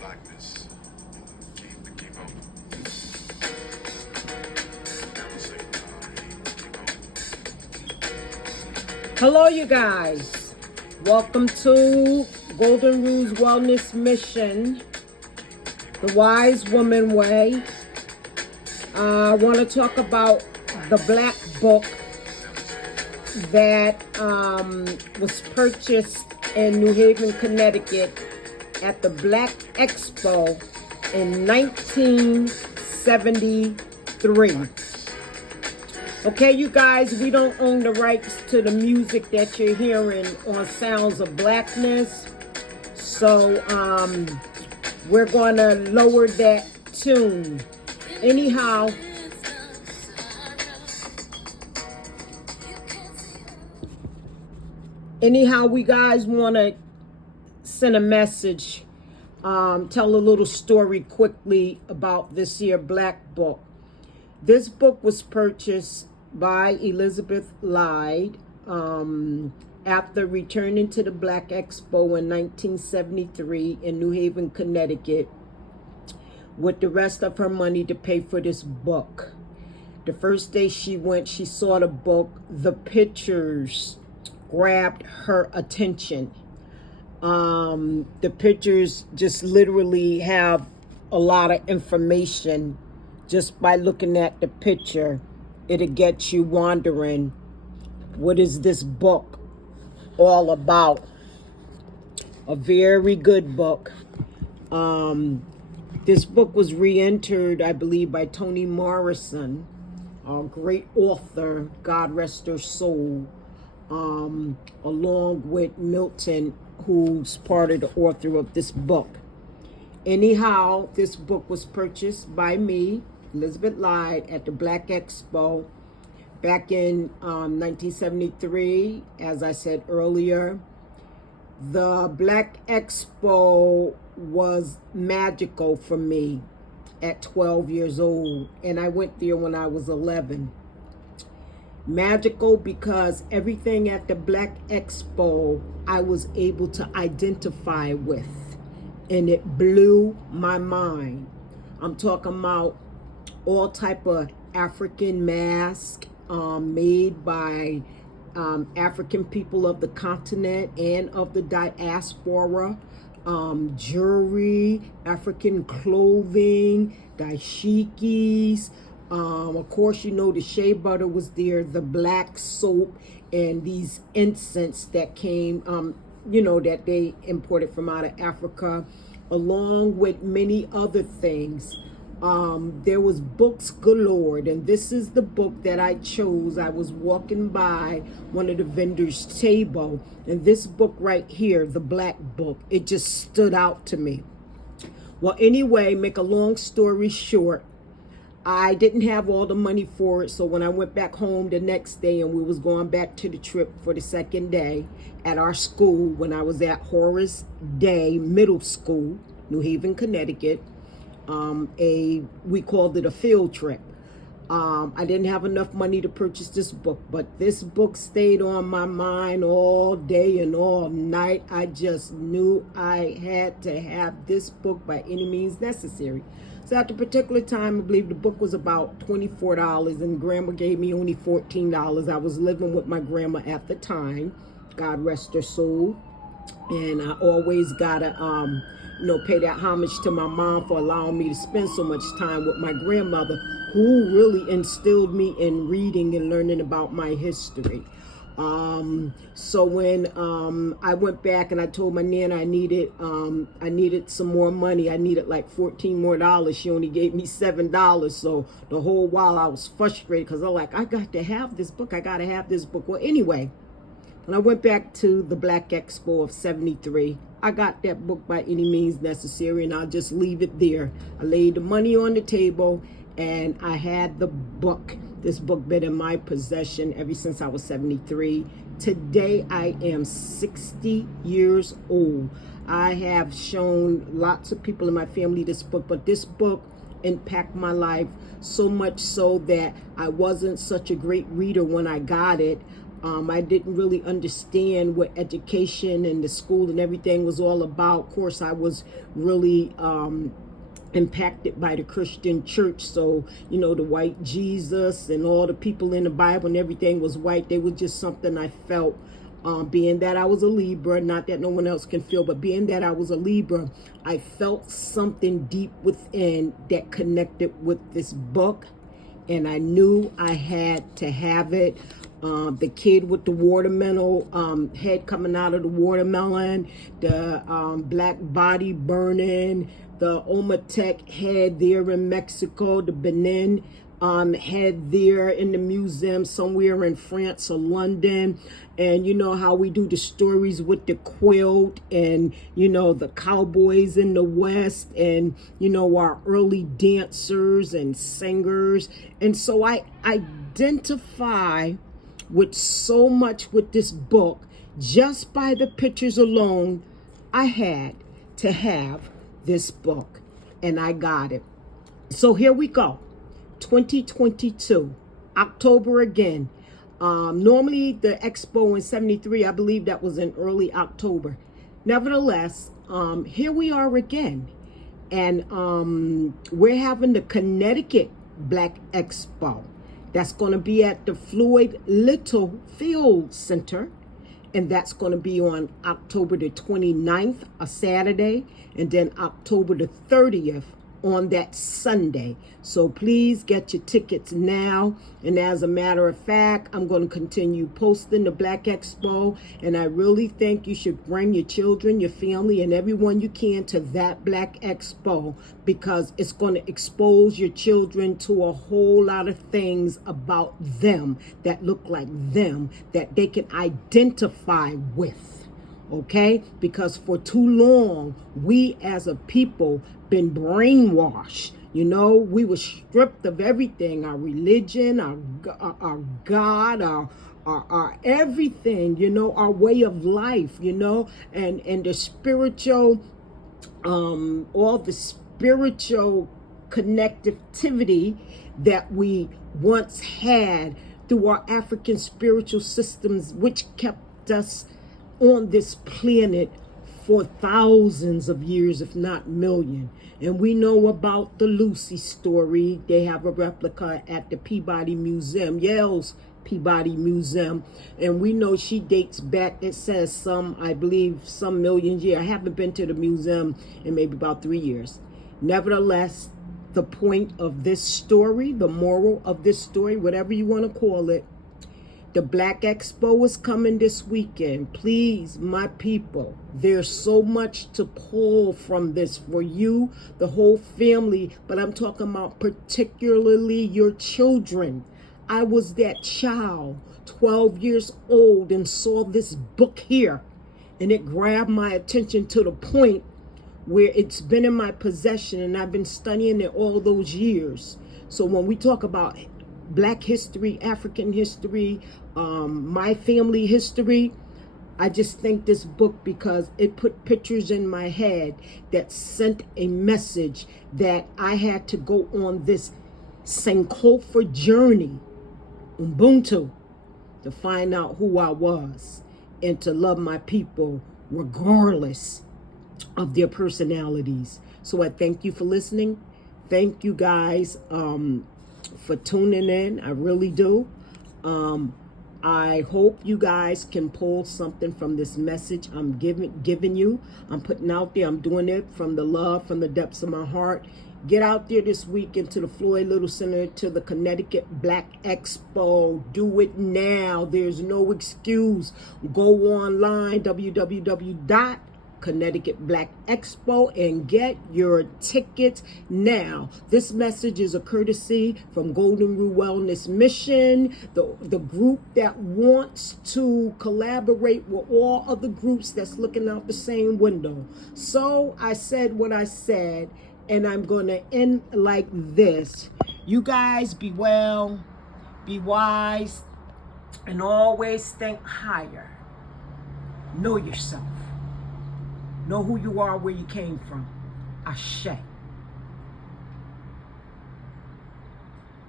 blackness. Hello, you guys. Welcome to Golden Rules Wellness Mission, the Wise Woman Way. I want to talk about the black book that was purchased in New Haven, Connecticut at the Black Expo in 1973. Okay, you guys, we don't own the rights to the music that you're hearing on Sounds of Blackness. So, we're going to lower that tune. Anyhow, we guys want to send a message, tell a little story quickly about this here black book. This book was purchased by Elizabeth Lyde after returning to the Black Expo in 1973 in New Haven, Connecticut, with the rest of her money to pay for this book. The first day she went, she saw the book. The pictures grabbed her attention. The pictures just literally have a lot of information. Just by looking at the picture, it'll get you wondering, what is this book all about? A very good book. This book was re-entered, I believe, by Toni Morrison, a great author, God rest her soul, along with Middleton, who's part of the author of this book. Anyhow, this book was purchased by me, Elizabeth Lyde, at the Black Expo back in 1973. As I said earlier, the Black Expo was magical for me at 12 years old, and I went there when I was 11. Magical because everything at the Black Expo I was able to identify with, and it blew my mind. I'm talking about all type of African masks made by African people of the continent and of the diaspora, jewelry, African clothing, dashikis. Of course, you know, the shea butter was there, the black soap, and these incense that came, that they imported from out of Africa, along with many other things. There was books galore, and this is the book that I chose. I was walking by one of the vendors' table, and this book right here, the black book, it just stood out to me. Well, anyway, make a long story short, I didn't have all the money for it, so when I went back home the next day and we was going back to the trip for the second day at our school, when I was at Horace Day Middle School, New Haven, Connecticut, we called it a field trip. I didn't have enough money to purchase this book, but this book stayed on my mind all day and all night. I just knew I had to have this book by any means necessary. So at the particular time, I believe the book was about $24, and grandma gave me only $14. I was living with my grandma at the time, God rest her soul, and I always gotta pay that homage to my mom for allowing me to spend so much time with my grandmother, who really instilled me in reading and learning about my history. So when I went back and I told my nana I needed some more money, I needed like $14 more. She only gave me $7. So the whole while I was frustrated because I'm like, I got to have this book. I got to have this book. Well, anyway, when I went back to the Black Expo of 73, I got that book by any means necessary, and I'll just leave it there. I laid the money on the table, and I had the book. This book been in my possession ever since I was 73. Today, I am 60 years old. I have shown lots of people in my family this book, but this book impacted my life so much so that I wasn't such a great reader when I got it. I didn't really understand what education and the school and everything was all about. Of course, I was really impacted by the Christian church. So, you know, the white Jesus and all the people in the Bible and everything was white. They was just something I felt. Being that I was a Libra, not that no one else can feel, but being that I was a Libra, I felt something deep within that connected with this book, and I knew I had to have it. The kid with the watermelon head coming out of the watermelon, the black body burning, the Olmec head there in Mexico, the Benin head there in the museum somewhere in France or London. And you know how we do the stories with the quilt, and you know the cowboys in the West, and you know our early dancers and singers. And so I identify with so much with this book. Just by the pictures alone, I had to have this book, and I got it. So here we go. 2022, October again. Normally the expo in 73, I believe that was in early October. Nevertheless, here we are again. And we're having the Connecticut Black Expo. That's going to be at the Floyd Little Field Center. And that's going to be on October the 29th, a Saturday, and then October the 30th on that Sunday. So please get your tickets now. And as a matter of fact, I'm going to continue posting the Black Expo, and I really think you should bring your children, your family, and everyone you can to that Black Expo, because it's going to expose your children to a whole lot of things about them that look like them, that they can identify with. Okay? Because for too long, we as a people been brainwashed. You know, we were stripped of everything, our religion, our God, our everything, you know, our way of life, you know, and the spiritual, all the spiritual connectivity that we once had through our African spiritual systems, which kept us on this planet for thousands of years, if not million. And we know about the Lucy story. They have a replica at the Peabody Museum, Yale's Peabody Museum. And we know she dates back, it says some, I believe, some million years. I haven't been to the museum in maybe about 3 years. Nevertheless, the point of this story, the moral of this story, whatever you want to call it, the Black Expo is coming this weekend. Please, my people, there's so much to pull from this for you, the whole family, but I'm talking about particularly your children. I was that child, 12 years old, and saw this book here, and it grabbed my attention to the point where it's been in my possession, and I've been studying it all those years. So when we talk about Black history, African history, my family history, I just think this book, because it put pictures in my head that sent a message that I had to go on this Sankofa journey, Ubuntu, to find out who I was and to love my people regardless of their personalities. So I thank you for listening. Thank you guys for tuning in. I really do. I hope you guys can pull something from this message I'm giving you. I'm putting out there. I'm doing it from the love, from the depths of my heart. Get out there this week into the Floyd Little Center, to the Connecticut Black Expo. Do it now. There's no excuse. Go online, Connecticut Black Expo, and get your tickets now. This message is a courtesy from Golden Rule Wellness Mission, the group that wants to collaborate with all other groups that's looking out the same window. So I said what I said, and I'm going to end like this. You guys be well, be wise, and always think higher. Know yourself. Know who you are, where you came from. Ashe.